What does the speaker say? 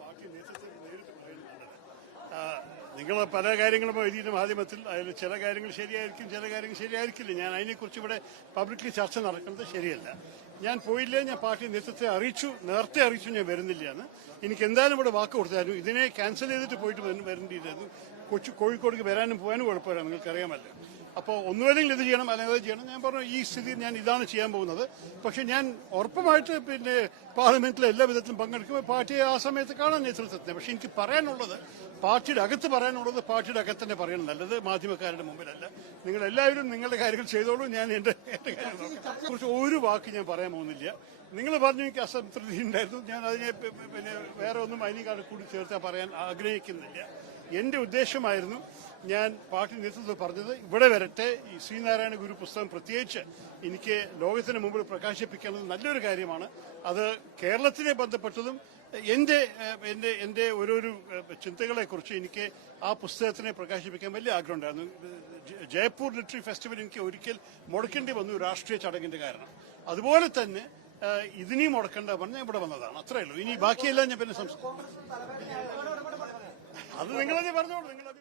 Party നേതൃത്വത്തിൽ നേരിട്ട് പറയുന്നത് നിങ്ങൾ പല കാര്യങ്ങളും എഴുതിയിട്ട് മാധ്യമത്തിൽ അതിൽ ചില കാര്യങ്ങൾ ശരിയായിരിക്കും, ചില കാര്യങ്ങൾ ശരിയായിരിക്കില്ല. ഞാൻ അതിനെക്കുറിച്ച് ഇവിടെ പബ്ലിക്ലി ചർച്ച നടക്കുന്നത് ശരിയല്ല. ഞാൻ പോയില്ലേ, ഞാൻ പാർട്ടി നേതൃത്വത്തെ അറിയിച്ചു, നേരത്തെ അറിയിച്ചു ഞാൻ വരുന്നില്ല എന്ന്. എനിക്ക് എന്തായാലും ഇവിടെ വാക്ക് കൊടുത്തായിരുന്നു. ഇതിനെ ക്യാൻസൽ ചെയ്തിട്ട് പോയിട്ട് വരേണ്ടിയിരുന്നു. കോഴിക്കോടേക്ക് വരാനും പോകാനും കുഴപ്പമില്ല, നിങ്ങൾക്കറിയാമല്ലോ. അപ്പോൾ ഒന്നുമല്ലെങ്കിൽ ഇത് ചെയ്യണം, അല്ലെങ്കിൽ അത് ചെയ്യണം. ഞാൻ പറഞ്ഞു ഈ സ്ഥിതി ഞാൻ ഇതാണ് ചെയ്യാൻ പോകുന്നത്. പക്ഷെ ഞാൻ ഉറപ്പുമായിട്ട് പാർലമെന്റിലെ എല്ലാ വിധത്തിലും പങ്കെടുക്കുമ്പോൾ പാർട്ടിയെ ആ സമയത്ത് കാണാൻ നേതൃത്വത്തിന്. പക്ഷെ എനിക്ക് പറയാനുള്ളത്, പാർട്ടിയുടെ അകത്ത് പറയാനുള്ളത് പാർട്ടിയുടെ അകത്ത് തന്നെ പറയണം, നല്ലത് മാധ്യമക്കാരുടെ മുമ്പിലല്ല. നിങ്ങൾ എല്ലാവരും നിങ്ങളുടെ കാര്യങ്ങൾ ചെയ്തോളൂ, ഞാൻ എന്റെ കാര്യങ്ങൾ കുറിച്ച് ഒരു വാക്ക് ഞാൻ പറയാൻ പോകുന്നില്ല. നിങ്ങൾ പറഞ്ഞു എനിക്ക് അസംതൃപ്തി ഉണ്ടായിരുന്നു, ഞാൻ അതിനെ വേറെ ഒന്നും അതിനേക്കാൾ കൂടി ചേർത്താൻ പറയാൻ ആഗ്രഹിക്കുന്നില്ല. എന്റെ ഉദ്ദേശമായിരുന്നു, ഞാൻ പാർട്ടി നേതൃത്വം പറഞ്ഞത് ഇവിടെ വരട്ടെ, ഈ ശ്രീനാരായണ ഗുരു പുസ്തകം പ്രത്യേകിച്ച് എനിക്ക് ലോകത്തിന് മുമ്പിൽ പ്രകാശിപ്പിക്കുന്നത് നല്ലൊരു കാര്യമാണ്. അത് കേരളത്തിനെ ബന്ധപ്പെട്ടതും എന്റെ ഓരോരോ ചിന്തകളെക്കുറിച്ച് എനിക്ക് ആ പുസ്തകത്തിനെ പ്രകാശിപ്പിക്കാൻ വലിയ ആഗ്രഹം ഉണ്ടായിരുന്നു. ജയ്പൂർ ലിറ്റററി ഫെസ്റ്റിവൽ എനിക്ക് ഒരിക്കൽ മുടക്കേണ്ടി വന്നു, രാഷ്ട്രീയ ചടങ്ങിന്റെ കാരണം. അതുപോലെ തന്നെ ഇതിനെയും മുടക്കേണ്ട പറഞ്ഞാൽ ഇവിടെ വന്നതാണ്, അത്രേ ഉള്ളൂ. ഇനി ബാക്കിയെല്ലാം ഞാൻ പിന്നെ അത് നിങ്ങളത് പറഞ്ഞോളൂ, നിങ്ങളത്